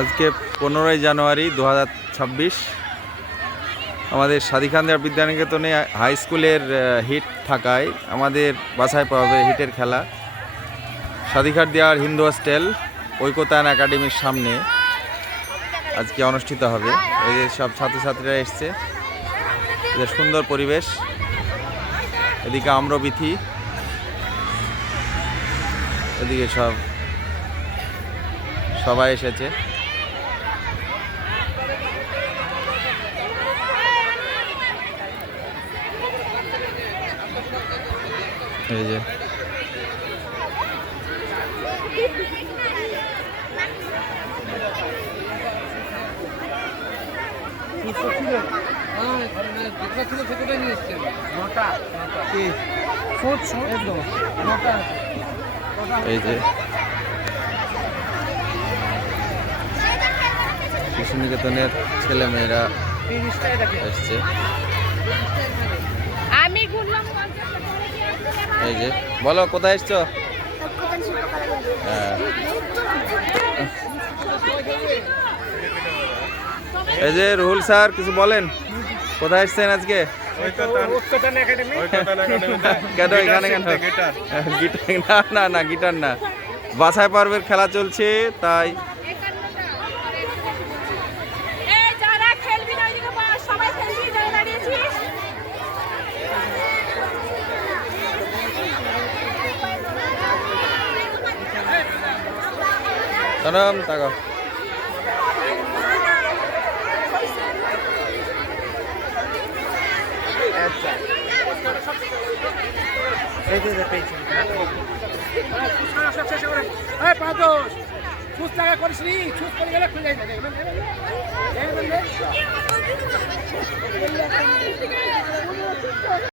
আজকে 15ই জানুয়ারি 2026 আমাদের স্বাধীনকান্দিয়া বিদ্যানিকেতনে হাই স্কুলের হিট থাকায় আমাদের বাছাই পাবে হিটের খেলা স্বাধীনকান্দিয়ার হিন্দু হোস্টেল ঐকতায়ন একাডেমির সামনে আজকে অনুষ্ঠিত হবে। এই যে সব ছাত্রছাত্রীরা এসছে, এদের সুন্দর পরিবেশ, এদিকে আম্রবিথি, এদিকে সবাই এসেছে। এই যে এই যে শিশু নিকেতনের ছেলে মেয়েরা এসছে। এই যে বলো কোথায় এসছো? এই যে রুহুল স্যার কিছু বলেন, কোথায় এসছেন আজকে? কেন এখানে কেন? না গিটার না, বাছাই পর্বের খেলা চলছে তাই। তনম তাকাও। করিস নি ছুট করে গেলে খুলে যায় না।